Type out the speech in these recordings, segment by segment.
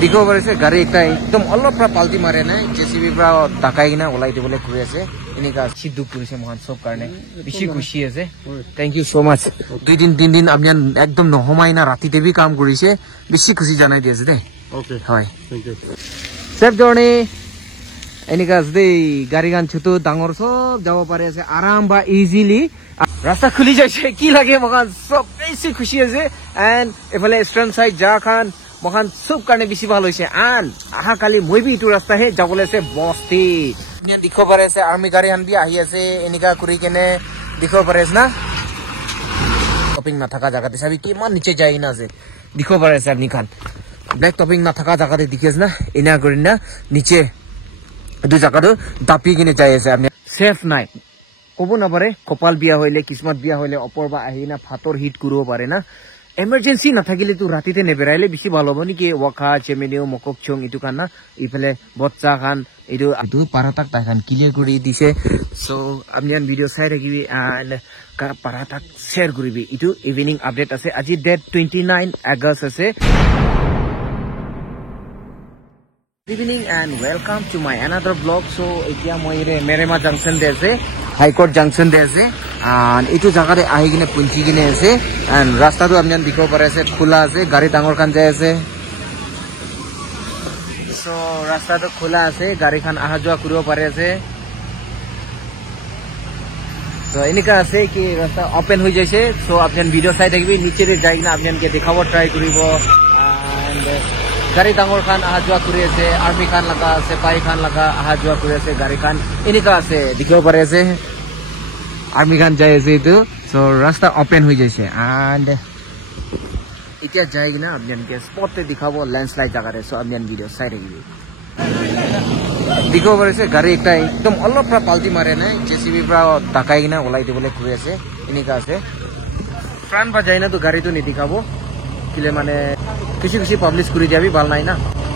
देखो बरसे गाड़ी एकदम अलग पाल्टी मारे ना जेसीबी डाकाई किना ओलाई दिबले घुरि আছে इनिका सिद्धु पुलिसे महान सब कारणे बेसी खुशी আছে थैंक यू सो मच 2 दिन 3 दिन आपनियान एकदम নহমাই না রাতি দেবি কাম কৰিছে বেছি খুশি জানাই দিছে দে ओके হয় थैंक यू सेफ जर्नी इनिका जदे गाड़ी गान छुतो डांगर सब যাব পারে আছে आराम बा इजिली रास्ता खुली जाइছে কি লাগে মহান সব বেছি খুশি আছে এন্ড এফালে স্ট্রেন সাইড যা খান মহান সব কারণে বেশি ভালো হইছে আন আহা কালি মই বি ইটো রাস্তা হে যাবলে আছে বস্তি নিয়া দেখো পারে আছে আর্মি গাড়ি আন বি আহি আছে এনিকা করি কেনে দেখো পারে আছে না টপিং না থাকা জায়গাতে সবই কি মান নিচে যাই না যে দেখো পারে আছে আপনি খান ব্ল্যাক টপিং না থাকা জায়গাতে দেখিস না এনা করি না নিচে দু জায়গাটো দাপি কিনে যাই আছে আপনি সেফ নাই কব না পারে কপাল বিয়া হইলে কিসমত বিয়া হইলে অপর বা আহি না ফাতর হিট করব পারে না এমার্জেন্সি না থাকিলে তো রাতিতে নেবেরাইলে বেশি ভালো হবে নাকি ওয়াকা চেমেনিও মককচং ইটু কান না ইফালে বচ্চা খান ইটু দু পারাতাক তাখান ক্লিয়ার কৰি দিছে সো আপনিয়ান ভিডিও চাই থাকিবি এন্ড পাৰাতাক শেয়াৰ কৰিবি ইটু ইভিনিং আপডেট আছে আজি ডেট 29 আগস্ট আছে Good evening and welcome to my another vlog. So, itia moi re Merema Junction de ase, High Court Junction de ase, and itu jaga de ahi gine punchi gine ase, and rasta tu amjan dikho pare ase, khula ase, gari dangor khan jai ase. So, rasta tu khula ase, gari khan aha jua kuribo pare ase. So, inika ase ki rasta open hoi jaise. So, apjan video sai thakbi niche re jai na apjan ke dekhabo try koribo and गाड़ी डांगर खान आहा जुआ करि আছে army Khan लगा सिपाही खान लगा आहा जुआ करि আছে गाड़ी खान इनिका আছে देखियो पारे আছে आर्मी खान जाय আছে इतो सो रास्ता ओपन হৈ যাইছে एंड इতিয়া जाय किना आपन के स्पॉट पे दिखाबो लैंडस्लाइड जगह रे सो आपन वीडियो साइड रहिबे देखियो पारे আছে गाड़ी एकटा एकदम अलग पाल्टी मारे ना जेसीबी प्रा डाकाई किना ओलाई दिबले घुरि আছে इनिका আছে फ्रंट बा जाय ना तो गाड़ी तो नि दिखाबो किले माने किसी किसी पब्लिश करी जाबी बाल নাই না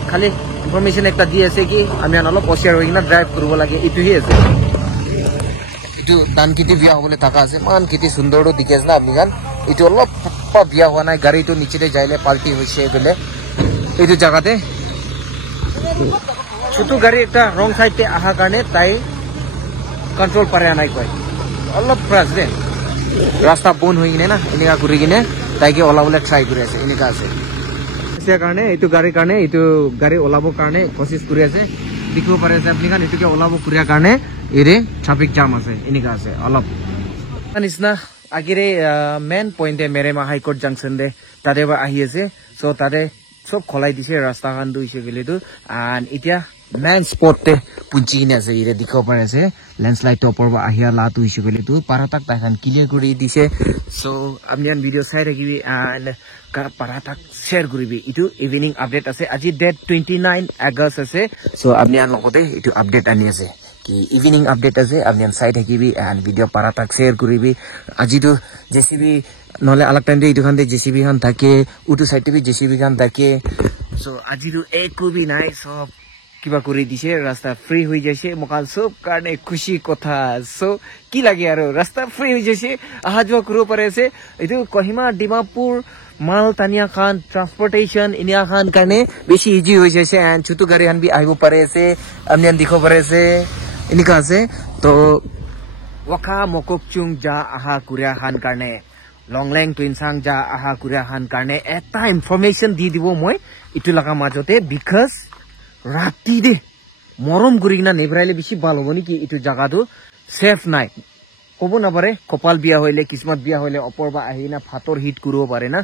খালি ইনফরমেশন একটা দি আছে কি আমি আনলো পশিয়ার হই না ড্রাইভ করব লাগে ইতুই আছে ইতু দান কিটি বিয়া হবলে থাকা আছে মান কিটি সুন্দরও দিকেছ না আপনি গান ইতু অলপ বিয়া হওয়া নাই গাড়ি তো নিচে যাইলে পাল্টি হইছে বলে ইতু জায়গাতে ছোট গাড়ি একটা রং সাইডে আহা কারণে তাই কন্ট্রোল পারে নাই কই অলপ প্রাস দে রাস্তা বন হই কিনে না ইনিকা করি কিনে তাইকে ওলাবলে ট্রাই করে আছে ইনিকা আছে সে কারণে এটো গাড়ির কারণে এটো গাড়ি ওলাবো কারণে কোশিশ কৰি আছে দেখিব পারে আছে আপনি কান এটোকে ওলাবো করিয়া কারণে এরে ট্রাফিক জাম আছে ইনিকা আছে অলপ নিছনা আগিরে মেন পয়েন্টে মেরেমা হাইকোর্ট জাংশন দে তারে বা আহি আছে সো তারে সব খলাই দিছে রাস্তা খান দুইছে গেলে তো এন্ড ইতিয়া মেন স্পটে পুঞ্চি কিনে আছে এরে দেখিব পারে আছে ল্যান্ডস্লাইড টপর বা আহিয়া লাত হইছে গেলে তো পারাতাক তাখান ক্লিয়ার কৰি দিছে সো আপনিয়ান ভিডিও চাই থাকিবি এন্ড পাৰাতাক শেয়াৰ কৰিবি ইটো ইভিনিং আপডেট আছে আজি ডেট 29 আগস্ট আছে সো আপনিয়ান লগতে ইটো আপডেট আনি আছে কি ইভিনিং আপডেট আছে আপনিয়ান চাই থাকিবি এন্ড ভিডিও পারাতাক শেয়ার কৰিবি আজি তো জেসিবি নহলে আলাক টাইম দে ইটো খান দে জেসিবি খান থাকে উটো সাইডে বি জেসিবি খান থাকে সো আজি তো একো বি নাই সব কিবা কৰি দিছে ৰাস্তা ফ্ৰি হৈ যাইছে মকাল সব কাৰণে খুশি কথা সো কি লাগে আৰু ৰাস্তা ফ্ৰি হৈ যাইছে আহা যোৱা কৰিব পাৰে আছে এটো কহিমা ডিমাপুৰ মাল তানিয়া খান ট্রান্সপোর্টেশন ইনিয়া খান কারণে বেশি ইজি হৈ যাইছে এন্ড ছোট গাড়ি খান বি আহিব পাৰে আছে আপনিয়ান দেখো পাৰে আছে ইনিকা আছে তো ওয়াকা মককচুং যা আহা কুরিয়া খান কারণে লংলেং টুইনসাং যা আহা কুরিয়া খান কারণে এটা ইনফরমেশন দি দিব মই ইটো লাগা মাজতে বিকজ রাতি দে মরম করি কিনা নেবরাইলে বেশি ভালো হবো নাকি ইটো জায়গাটো সেফ নাই কব না পারে কপাল বিয়া হইলে কিসমত বিয়া হইলে অপর বা আহি না ফাতর হিট করব পারে না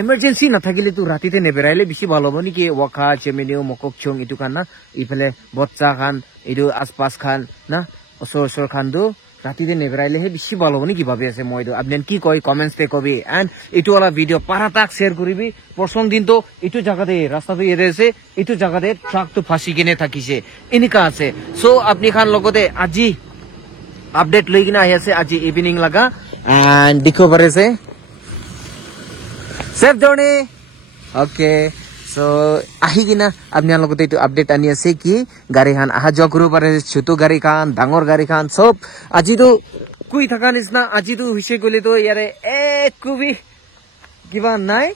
এমার্জেন্সি না থাকিলে তো রাতিতে নেবেরাইলে বেশি ভালো হবো নাকি ওয়াকা চেমেনিও মককচং ইটু কান না ইফালে বচ্চা খান ইটু আশপাশ খান না ওসর খান দো রাতিতে নেবেরাইলে হে বেশি ভালো হবো নাকি ভাবি আছে মই দো আপনি কি কয় কমেন্টস তে কবি এন্ড ইটু ওলা ভিডিও পারাতাক শেয়ার করিবি প্রথম দিন তো ইটু জায়গাতে রাস্তা তো এরেছে ইটু জায়গাতে ট্রাক তো ফাঁসি কিনে থাকিছে ইনিকা আছে সো আপনি খান লগতে আজি আপডেট লৈ কিনা আহি আছে আজি ইভিনিং লাগা এন্ড দেখো পারে আছে সেফ জার্নি ওকে সো আহি কিনা আপনার লগতে একটু আপডেট আনি আছে কি গাড়ি খান আহা যোৱা কৰিব পাৰে ছোট গাড়ি খান ডাঙৰ গাড়ি খান সব আজি তো কুই থাকা নিচিনা আজি তো হৈছে গলে তো ইয়াৰে একো বি কিবা নাই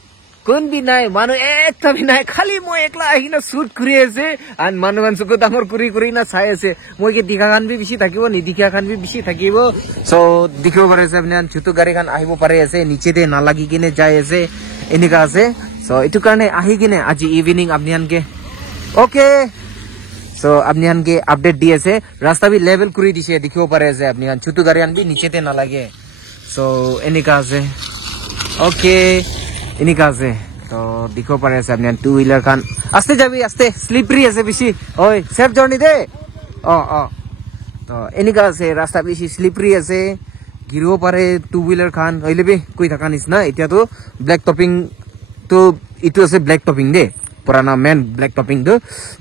কোন বি নাই মানুহ একটা বি নাই খালি মই একলা আহি না শুট কৰি আছে আৰু মানুহ চকু ডাঙৰ কৰি না চাই আছে মই কি দিখা খান বি বেছি থাকিব নিদিখা খান বি বেছি থাকিব সো দেখিব পাৰে আছে আপুনি ছোটো গাড়ী খান আহিব পাৰে আছে নিচেতে নালাগি কিনে যাই আছে এনেকা আছে সো এইটো কাৰণে আহি কিনে আজি ইভিনিং আপুনি আনকে ওকে সো আপনি আনকে আপডেট দি আছে রাস্তা বি লেভেল কৰি দিছে দেখিব পাৰে আছে আপনি ছোটো গাড়ী আন বি নিচেতে নালাগে সো এনেকা আছে ওকে এনেকা আছে তো দেখিব পাৰে আছে আপনি টু হুইলার খান আস্তে যাবি আস্তে স্লিপারি আছে বেশি ওই সেফ জার্নি দে তো এনেকা আছে রাস্তা বেশি স্লিপারি আছে গিরিব পাৰে টু হুইলার খান হইলে বি কই থাকা নিচিনা এতিয়া তো ব্ল্যাক টপিং তো ইটো আছে ব্ল্যাক টপিং দে পুরানা মেন ব্ল্যাক টপিং তো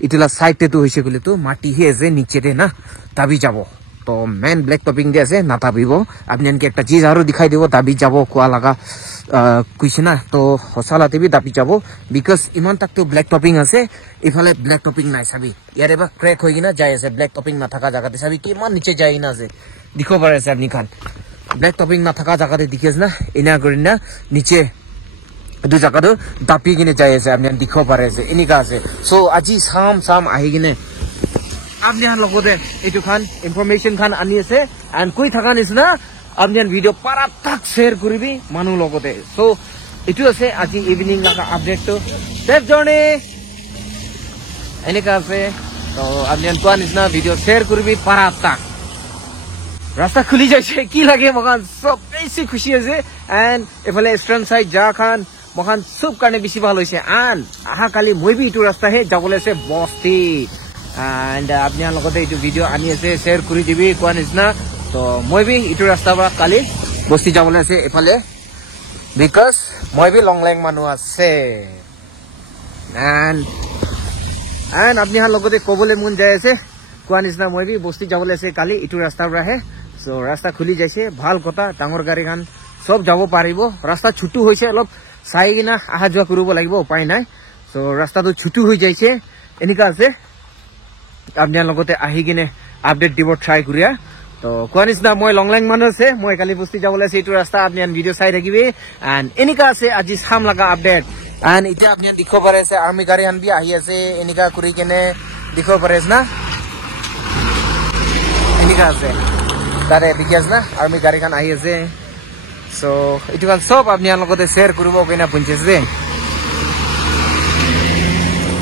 ইটুলা সাইডে তো হইছে গলে তো মাটি হে আছে নিচে দে না দাবি যাব তো মেন ব্ল্যাক টপিং দে আছে না দাবিব আপনি আনকে একটা চিজ আরো দেখাই দেব দাবি যাব কোয়া লাগা কইছে না তো হসালাতে বি দাবি যাব বিকজ ইমান তাক তো ব্ল্যাক টপিং আছে ইফালে ব্ল্যাক টপিং নাই সাবি ইয়ারে বা ক্র্যাক হই কিনা যাই আছে ব্ল্যাক টপিং না থাকা জায়গাতে সাবি কি মান নিচে যাই না আছে দেখো পারে আছে আপনি খান ব্ল্যাক টপিং না থাকা জায়গাতে দেখিস না ইনা করি না নিচে দু জায়গা তো দাপি কিনে যাই আছে আপনি দেখিব পাৰে আছে এনেকা আছে সো আজি সাম আহি কিনে আপনি লগতে এইটো খান ইনফরমেশন খান আনি আছে এন্ড কই থাকা নিচিনা আপনি ভিডিও পাৰা তাক শেয়াৰ কৰিবি মানুহ লগতে সো এইটো আছে আজি ইভিনিং লাগা আপডেট তো সেফ জার্নি এনেকা আছে তো আপনি কোৱা নিচিনা ভিডিও শেয়াৰ কৰিবি পাৰা তাক রাস্তা খুলি যাইছে কি লাগে মখান সব বেশি খুশি আছে এন্ড এফালে স্ট্রেন সাইড যা খান মখান সব কারণে বেশি ভালো হয়েছে আন আহা কালি মই বি ইটো রাস্তা হে যাবলে আছে বস্তি এন্ড আপনি লগতে ইটো ভিডিও আনি আছে শেয়ার কৰি দিবি কোৱা নিচিনা তো মই বি ইটো রাস্তা বা কালি বস্তি যাবলে আছে এফালে বিকজ মই বি লংলেং মানুহ আছে এন্ড আপনি লগতে কবলে মন যাই আছে কোৱা নিচিনা মই বি বস্তি যাবলে আছে কালি ইটো ৰাস্তাৰ পৰা হে সো ৰাস্তা খুলি যাইছে ভাল কথা ডাঙৰ গাড়ী খান সব যাব পাৰিব ৰাস্তা ছুটু হৈছে অলপ চাই কিনা আহা যোৱা কৰিব লাগিব উপায় নাই সো রাস্তাটো ছুটু হৈ যাইছে এনেকা আছে আপনার লগতে আহি কিনে আপডেট দিব ট্রাই করিয়া তো কোৱা নিচিনা মই লংলেং মানুহ আছে মই কালি বস্তি যাবলে আছে এইটো রাস্তা আপনি ভিডিও চাই থাকিবি এন্ড এনেকা আছে আজি সাম লাগা আপডেট এন্ড এতিয়া আপনি দেখিব পাৰে আছে আৰ্মি গাড়ী আন বি আহি আছে এনেকা কৰি কিনে দেখিব পাৰে না এনেকা আছে তারে দেখিয়াছ না আর্মি গাড়ী খান আহি আছে সো এইটো খান সব আপনার লগতে শেয়ার করব কিনা পঞ্চায়েত যে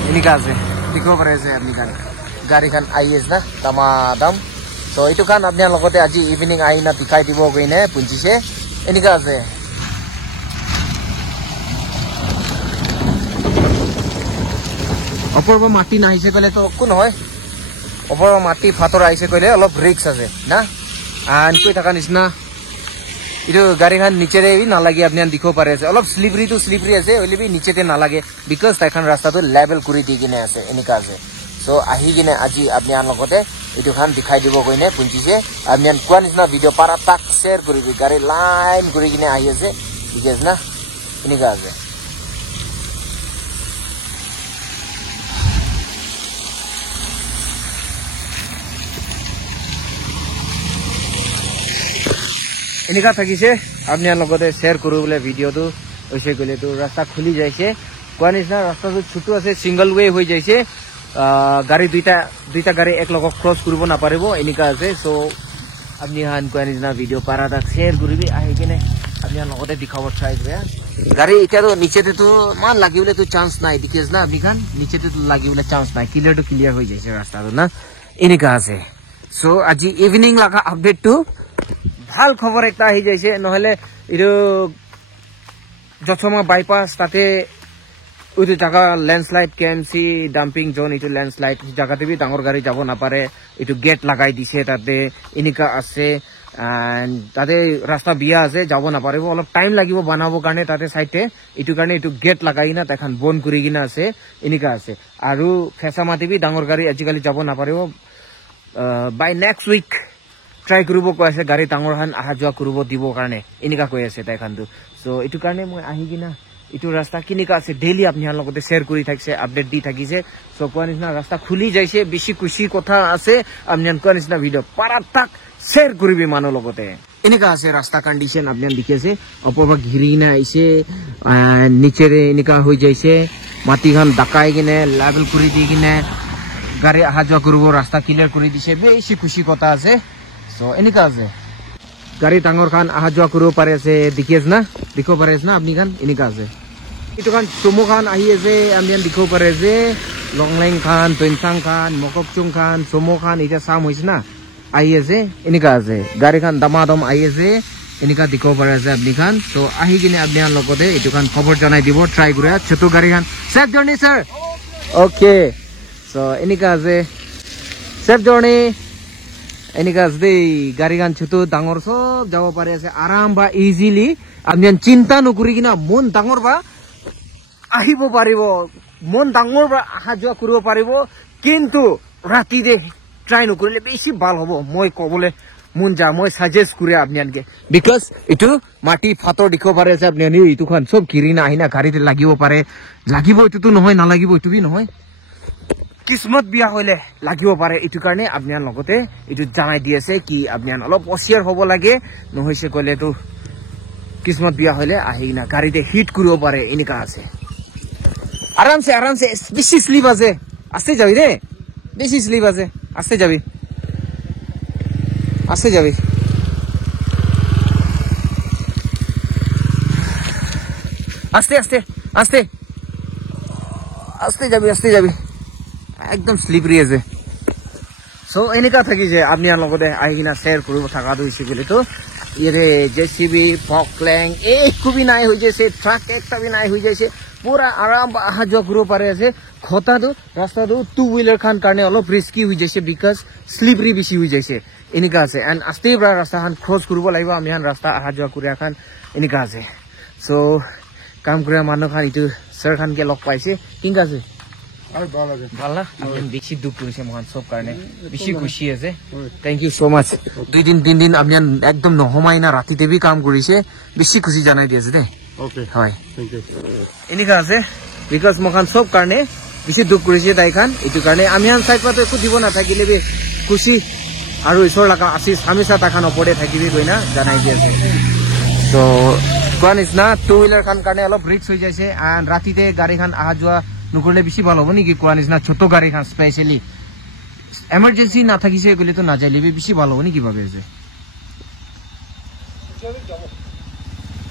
এনেকা আছে দেখিব পাৰে আছে আপনি খান গাড়ী খান আহি আছে না দামাদাম সো এইটো খান আপনার লগতে আজি ইভিনিং আহি না দেখাই দিব কিনে পঞ্চায়েতে এনেকা আছে অপর মাটি না আহিছে কলে তো কোন হয় অপর মাটি ফাটর আহিছে কলে অলপ রিস্ক আছে না আন কই থাকা নিচিনা ইটো গাড়ী খান নিচেৰে নালাগে আপনি দেখিব পাৰে আছে অলপ স্লিপাৰি আছে হইলে বি নিচেতে নালাগে বিকজ তাইখান ৰাস্তাটো লেভেল কৰি দি কিনে আছে এনেকা আছে সো আহি কিনে আজি আপনি লগতে এইটো খান দেখাই দিব কইনে পঞ্চায়েতে আপনি কোৱা নিচিনা ভিডিও পাৰা তাক শেয়াৰ কৰিবি গাড়ী লাইন কৰি কিনে আহি আছে ঠিক আছে না এনেকা আছে এনেকা থাকিছে আপনি লগতে শেয়ার করব বলে ভিডিওটো হইছে গলে তো রাস্তা খুলি যাইছে কোৱা নিচিনা রাস্তাটো ছোটো আছে সিঙ্গল ওয়ে হৈ যাইছে গাড়ী দুইটা গাড়ী এক লগ ক্রস কৰিব না পাৰিব এনেকা আছে সো আপনি হান কোৱা নিচিনা ভিডিও পাৰা তাক শেয়াৰ কৰিবি আহি কিনে আপনি লগতে দেখাব ট্ৰাই কৰিয়া গাড়ী এটা তো নিচেতে তো মান লাগিবলে তো চান্স নাই দেখিস না আপনি খান নিচেতে তো লাগিবলে চান্স নাই ক্লিয়ার হৈ যাইছে রাস্তাটো না এনেকা আছে সো আজি ইভিনিং লাগা আপডেট তো ভাল খবর একটা আহি যাইছে নহলে ইটো যছমা বাইপাস তাতে ওইটো জায়গা ল্যান্ডস্লাইড কেএমসি ডাম্পিং জোন ইটো ল্যান্ডস্লাইড জায়গাতে বি ডাঙর গাড়ি যাব না পারে ইটো গেট লাগাই দিছে তাতে এনেকা আছে তাতে রাস্তা বিয়া আছে যাব না পারিব অলপ টাইম লাগিব বানাবো কারণে তাতে সাইডে ইটো কারণে ইটো গেট লাগাই না তখন বন কৰি কিনা আছে এনেকা আছে আৰু ফেসা মাটি বি ডাঙৰ গাড়ি আজিকালি যাব না পাৰিব বাই নেক্সট উইক ট্ৰাই কৰিব কৈ আছে গাড়ী ডাঙৰ হান আহা যোৱা কৰিব দিব কাৰণে এনেকা কৈ আছে তাইখানটো সো এইটো কাৰণে মই আহি কিনা ইটো ৰাস্তা কিনিকা আছে ডেইলি আপনি লগতে শেয়াৰ কৰি থাকিছে আপডেট দি থাকিছে সো কোৱা নিচিনা ৰাস্তা খুলি যাইছে বেশি খুশি কথা আছে আপনি কোৱা নিচিনা ভিডিও পাৰা তাক শেয়াৰ কৰিবি মানুহ লগতে এনেকা আছে ৰাস্তা কন্ডিশন আপুনি দেখি আছে ওপৰৰ ঘিৰি না আইছে নিচেৰে এনেকা হৈ যাইছে মাটি খান ডাকাই কিনে লেভেল কৰি দি কিনে গাড়ী আহা যোৱা কৰিব ৰাস্তা ক্লিয়াৰ কৰি দিছে বেছি খুশি কথা আছে সো এনেকা আছে গাড়ী ডাঙৰ খান আহা যোৱা কৰিব পাৰে আছে দেখি আছে না দেখিব পাৰে আছে না আপুনি খান এনেকা আছে এইটো খান চুমু খান আহি আছে আমি দেখিব পাৰে যে লংলেং খান পেনচাং খান মককচুং খান চুমু খান এটা সাম হৈছে না আহি আছে এনেকা আছে গাড়ী খান দামাদম আহি আছে এনেকা দেখিব পাৰে আছে আপুনি খান তো আহি কিনে আপোনাৰ লগতে এইটো খান খবৰ জনাই দিব ট্ৰাই কৰি ছোট গাড়ী খান safe journey sir okay so এনেকা আছে সেফ জাৰ্নি এনেকা আছে গাড়ী খান ছোট ডাঙৰ সব যাব পাৰে আছে আৰাম বা ইজিলি আপুনি চিন্তা নকৰি কিনা মন ডাঙৰ বা আহিব পাৰিব মন ডাঙৰ বা আহা যোৱা কৰিব পাৰিব কিন্তু ৰাতিতে ট্ৰাই নকৰিলে বেছি ভাল হ'ব মই কবলে মন যা মই সাজেষ্ট কৰি আপোনাক বিকজ ইটো মাটি ফাটৰ দেখিব পাৰে আছে আপুনি ইটো খান সব ঘিৰি না আহিনা গাড়ীতে লাগিব পাৰে লাগিব ইটোতো নহয় নালাগিব ইটো বি নহয় কিসমত বিয়া হইলে লাগিব পাৰে ইটো কাৰণে আপোনাৰ লগতে ইটো জানাই দি আছে কি আপোনাৰ অলপ অচিয়াৰ হ'ব লাগে নহৈছে কলে তো কিসমত বিয়া হইলে আহি না গাড়ীতে হিট কৰিব পাৰে এনেকা আছে আরাম से বেশি স্লিপ আছে আস্তে যাবি রে বেশি স্লিপ আছে আস্তে যাবি আস্তে যাবি আস্তে আস্তে আস্তে আস্তে যাবি একদম স্লিপারি আছে সো এনেকা থাকি যে আপনি আর লগতে আহি কিনা শেয়ার কৰিব থাকাটো হৈছে বলে তো ইরে জেসিবি ফকলেং একবি নাই হৈ যাইছে ট্রাক একটা বি নাই হৈ যাইছে পুরা আরাম আহা যোৱা কৰিব পাৰে আছে খতাটো ৰাস্তাটো টু হুইলাৰ খান কাৰণে অলপ ৰিস্কি হৈ যাইছে বিকজ স্লিপাৰি বেছি হৈ যাইছে এনেকা আছে এন্ড আস্তে পৰা ৰাস্তা খান ক্ৰস কৰিব লাগিব আমি হান ৰাস্তা আহা যোৱা কৰি খান এনেকা আছে সো কাম কৰা মানুহ খান ইটো স্যাৰ খানকে লগ পাইছে ঠিক আছে ভাল না আপনি বেশি দুঃখ করেছে মহান সব কারণে বেশি খুশি আছে থ্যাংক ইউ সো মাচ 2 দিন 3 দিন আপনি একদম নহমাই না রাতে দেবি কাম করেছে বেশি খুশি জানাই দিয়েছে দে ওকে হয় থ্যাংক ইউ এনেকা আছে বিকজ মহান সব কারণে বেশি দুঃখ করেছে তাই খান এটু কারণে আমি আন সাইড পাতে একো দিব না থাকিলে বে খুশি আর ঈশ্বর লাগা আশিস হামেশা তাখান ওপরে থাকিবি কই না জানাই দিয়েছে তো কোন ইজ না টু হুইলার খান কারণে অলপ রিস্ক হই যাইছে এন্ড রাতিতে গাড়ি খান আহা যোৱা নকরলে বেশি ভালো হবে নাকি কোয়া নিচিনা ছোট গাড়ি খান স্পেশালি এমার্জেন্সি না থাকিছে গলে তো না যাইলে বেশি ভালো হবে নাকি ভাবে আছে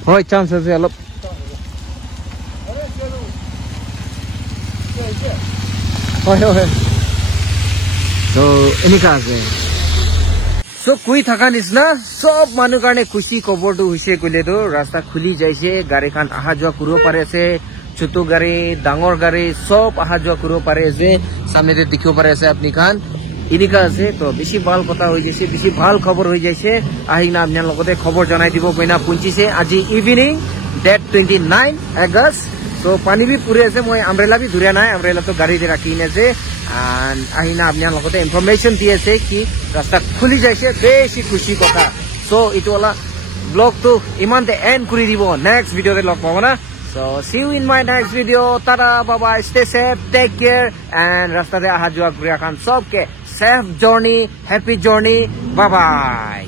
হয় চান্স আছে অলপ হয় তো এনেকা আছে সো কুই থাকা নিচিনা সব মানুহ কাৰণে খুশি খবৰটো হৈছে গলে তো ৰাস্তা খুলি যাইছে গাড়ী খান আহা যোৱা কৰিব পাৰে আছে ছোট গাড়ী ডাঙৰ গাড়ী সব আহা যোৱা কৰিব পাৰে যে সামনেতে দেখিব পাৰে আছে আপনি খান এনেকা আছে তো বেশি ভাল কথা হৈ যাইছে বেশি ভাল খবৰ হৈ যাইছে আহি না আপনাৰ লগতে খবৰ জনাই দিব কইনা পৌঁছিছে আজি ইভিনিং ডেট 29 আগস্ট তো পানি বি পুরে আছে মই আমব্রেলা বি ধুরিয়া নাই আমব্রেলা তো গাড়িতে রাখি নেছে এন্ড আহি না আপনার লগতে ইনফরমেশন দিয়েছে কি রাস্তা খুলি যাইছে বেশি খুশি কথা সো ইটো ওলা ব্লগ তো ইমানতে এন্ড কৰি দিব নেক্সট ভিডিওতে লগ পাব না So see you in my next video. Tada, bye bye. Stay safe, take care, and rasta de aha jua kuriya khan sobke safe journey, happy journey. Bye bye.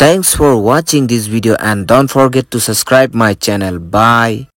Thanks for watching this video and don't forget to subscribe my channel. Bye.